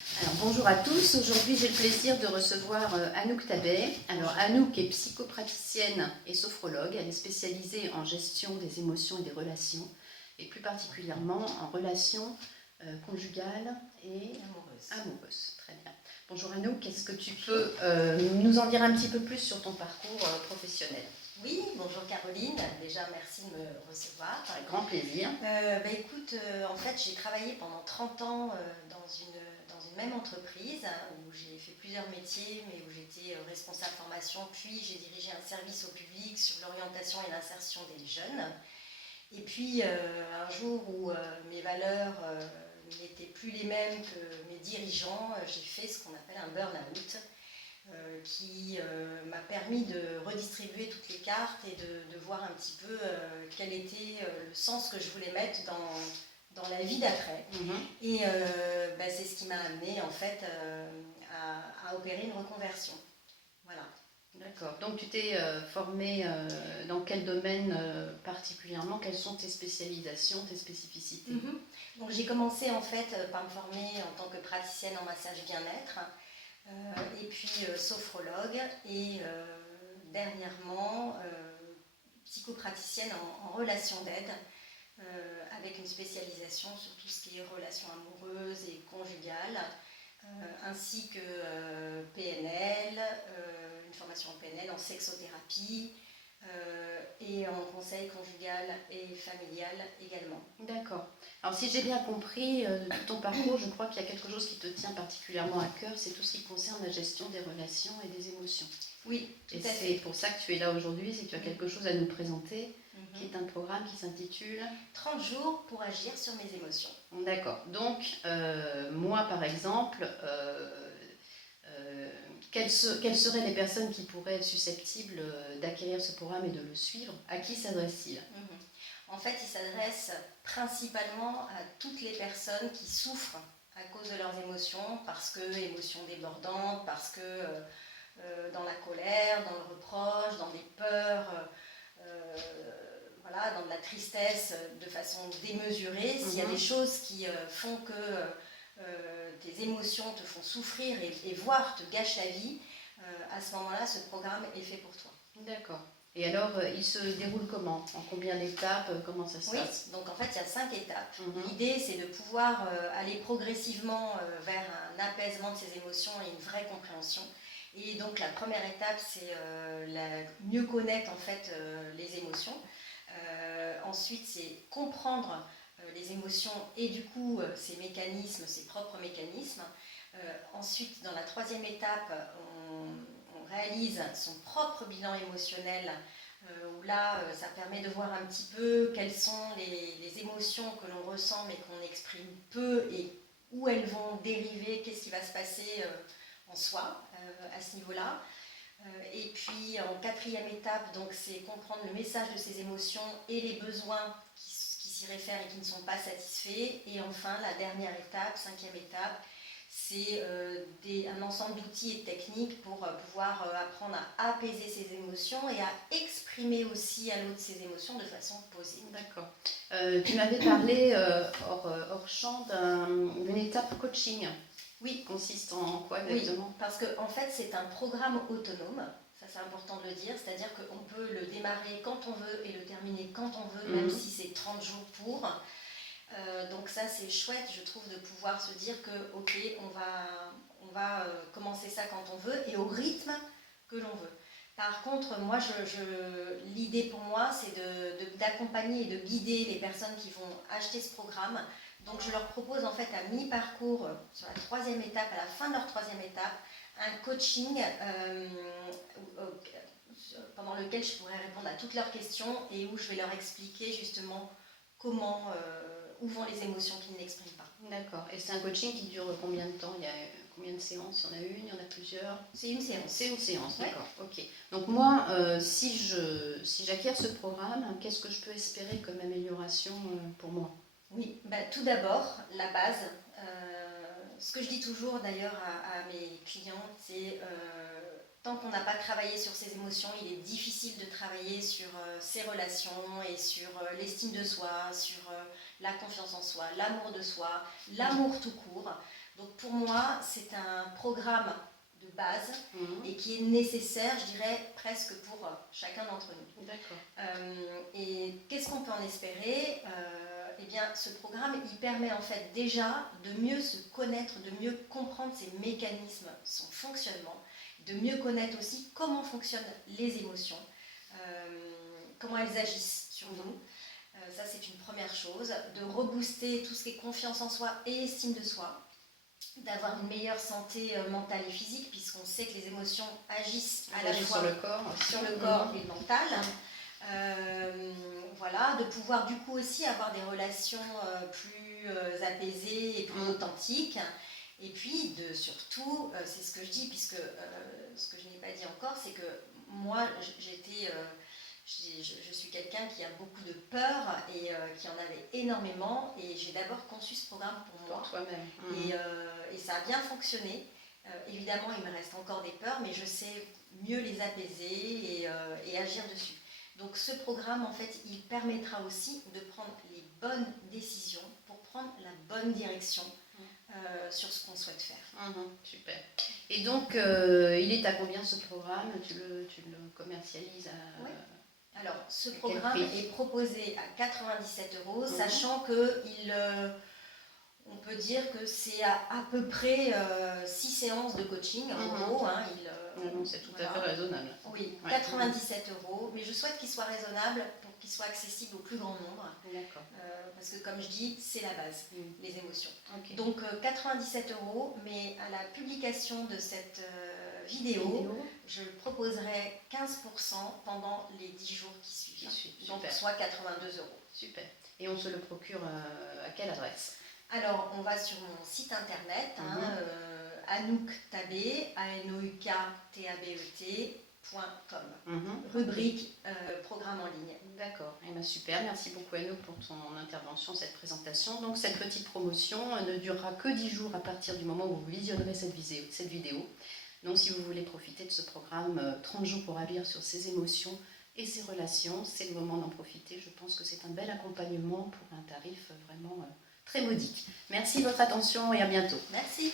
Alors, bonjour à tous, aujourd'hui j'ai le plaisir de recevoir Anouk Tabet. Alors Anouk est psychopraticienne et sophrologue, elle est spécialisée en gestion des émotions et des relations, et plus particulièrement en relations conjugales et amoureuses. Très bien. Bonjour Anouk, est-ce que tu peux nous en dire un petit peu plus sur ton parcours professionnel? Oui, bonjour Caroline, déjà merci de me recevoir. Avec grand plaisir. Écoute, en fait j'ai travaillé pendant 30 ans dans une même entreprise où j'ai fait plusieurs métiers, mais où j'étais responsable formation, puis j'ai dirigé un service au public sur l'orientation et l'insertion des jeunes. Et puis un jour où mes valeurs n'étaient plus les mêmes que mes dirigeants, j'ai fait ce qu'on appelle un burn-out. Qui m'a permis de redistribuer toutes les cartes et de voir un petit peu quel était le sens que je voulais mettre dans la vie d'après. Et c'est ce qui m'a amené en fait à opérer une reconversion. Voilà. D'accord. Donc tu t'es formée dans quel domaine particulièrement? Quelles sont tes spécialisations, tes spécificités? Donc j'ai commencé en fait par me former en tant que praticienne en massage bien-être. Et puis sophrologue et dernièrement psychopraticienne en relations d'aide avec une spécialisation sur tout ce qui est relations amoureuses et conjugales ainsi que PNL, une formation en PNL, en sexothérapie et en conseil conjugal et familial également. D'accord. Alors si j'ai bien compris de tout ton parcours, je crois qu'il y a quelque chose qui te tient particulièrement à cœur, c'est tout ce qui concerne la gestion des relations et des émotions. Oui, tout et à fait. C'est pour ça que tu es là aujourd'hui, c'est que tu as quelque chose à nous présenter, qui est un programme qui s'intitule 30 jours pour agir sur mes émotions. D'accord. Donc, moi par exemple, quelles seraient les personnes qui pourraient être susceptibles d'acquérir ce programme et de le suivre? À qui s'adresse-t-il? En fait, il s'adresse principalement à toutes les personnes qui souffrent à cause de leurs émotions, parce que émotions débordantes, parce que dans la colère, dans le reproche, dans des peurs, voilà, dans de la tristesse de façon démesurée. S'il y a des choses qui font que tes émotions te font souffrir et voire te gâchent la vie, à ce moment-là, ce programme est fait pour toi. D'accord. Et alors, il se déroule comment? En combien d'étapes? Comment ça se passe? Oui, donc en fait, il y a 5 étapes. L'idée, c'est de pouvoir aller progressivement vers un apaisement de ses émotions et une vraie compréhension. Et donc, la première étape, c'est mieux connaître en fait les émotions. Ensuite, c'est comprendre les émotions et du coup, ses mécanismes, ses propres mécanismes. Ensuite, dans la troisième étape, on réalise son propre bilan émotionnel où là, ça permet de voir un petit peu quelles sont les émotions que l'on ressent mais qu'on exprime peu et où elles vont dériver, qu'est-ce qui va se passer en soi à ce niveau-là. Et puis en quatrième étape, donc, c'est comprendre le message de ces émotions et les besoins qui s'y réfèrent et qui ne sont pas satisfaits. Et enfin, la dernière étape, cinquième étape, c'est un ensemble d'outils et de techniques pour pouvoir apprendre à apaiser ses émotions et à exprimer aussi à l'autre ses émotions de façon posée. D'accord. Tu m'avais parlé hors champ d'une étape coaching. Oui. Consiste en quoi exactement? Oui, parce qu'en fait, c'est un programme autonome. Ça, c'est important de le dire. C'est-à-dire qu'on peut le démarrer quand on veut et le terminer quand on veut, même si c'est 30 jours pour. Donc ça, c'est chouette, je trouve, de pouvoir se dire que, ok, on va commencer ça quand on veut et au rythme que l'on veut. Par contre, moi, l'idée pour moi, c'est d'accompagner et de guider les personnes qui vont acheter ce programme. Donc je leur propose en fait à mi-parcours, sur la troisième étape, à la fin de leur troisième étape, un coaching pendant lequel je pourrais répondre à toutes leurs questions et où je vais leur expliquer justement où vont les émotions qu'ils n'expriment pas. D'accord. Et c'est un coaching qui dure combien de temps? Il y a combien de séances? Il y en a une, il y en a plusieurs? C'est une séance. C'est une séance, ouais. D'accord. Ok. Donc moi, si j'acquiers ce programme, qu'est-ce que je peux espérer comme amélioration pour moi? Oui, tout d'abord, la base. Ce que je dis toujours d'ailleurs à mes clientes, c'est tant qu'on n'a pas travaillé sur ses émotions, il est difficile de travailler sur ses relations et sur l'estime de soi, sur la confiance en soi, l'amour de soi, l'amour tout court. Donc pour moi, c'est un programme de base et qui est nécessaire, je dirais, presque pour chacun d'entre nous. D'accord. Et qu'est-ce qu'on peut en espérer? Eh bien, ce programme, il permet en fait déjà de mieux se connaître, de mieux comprendre ses mécanismes, son fonctionnement, de mieux connaître aussi comment fonctionnent les émotions, comment elles agissent sur nous. Ça, c'est une première chose. De rebooster tout ce qui est confiance en soi et estime de soi. D'avoir une meilleure santé mentale et physique, puisqu'on sait que les émotions agissent à la fois sur le corps et le mental. Voilà, de pouvoir du coup aussi avoir des relations plus apaisées et plus authentiques. Et puis surtout, c'est ce que je dis, puisque ce que je n'ai pas dit encore, c'est que moi je suis quelqu'un qui a beaucoup de peur et qui en avait énormément, et j'ai d'abord conçu ce programme pour moi. Pour toi-même. Et ça a bien fonctionné. Évidemment, il me reste encore des peurs, mais je sais mieux les apaiser et agir dessus. Donc ce programme, en fait, il permettra aussi de prendre les bonnes décisions pour prendre la bonne direction sur ce qu'on souhaite faire. Super. Et donc, il est à combien ce programme? Tu le commercialises à... Oui. Alors, ce programme est proposé à 97 €, sachant on peut dire que c'est à peu près 6 séances de coaching, en gros. C'est tout à fait raisonnable. Oui, 97 €, mais je souhaite qu'il soit raisonnable pour qu'il soit accessible au plus grand nombre. D'accord. Parce que comme je dis, c'est la base, les émotions. Okay. Donc 97 €, mais à la publication de cette vidéo, je proposerai 15% pendant les 10 jours qui suivent. Donc soit 82 €. Super. Et on se le procure à quelle adresse? Alors, on va sur mon site internet, Anouk Tabet, ANOUKTABET.com, rubrique programme en ligne. D'accord, et bien super, merci beaucoup Anouk pour ton intervention, cette présentation. Donc cette petite promotion ne durera que 10 jours à partir du moment où vous visionnerez cette vidéo. Donc si vous voulez profiter de ce programme 30 jours pour agir sur ses émotions et ses relations, c'est le moment d'en profiter. Je pense que c'est un bel accompagnement pour un tarif vraiment très modique. Merci de votre attention et à bientôt. Merci.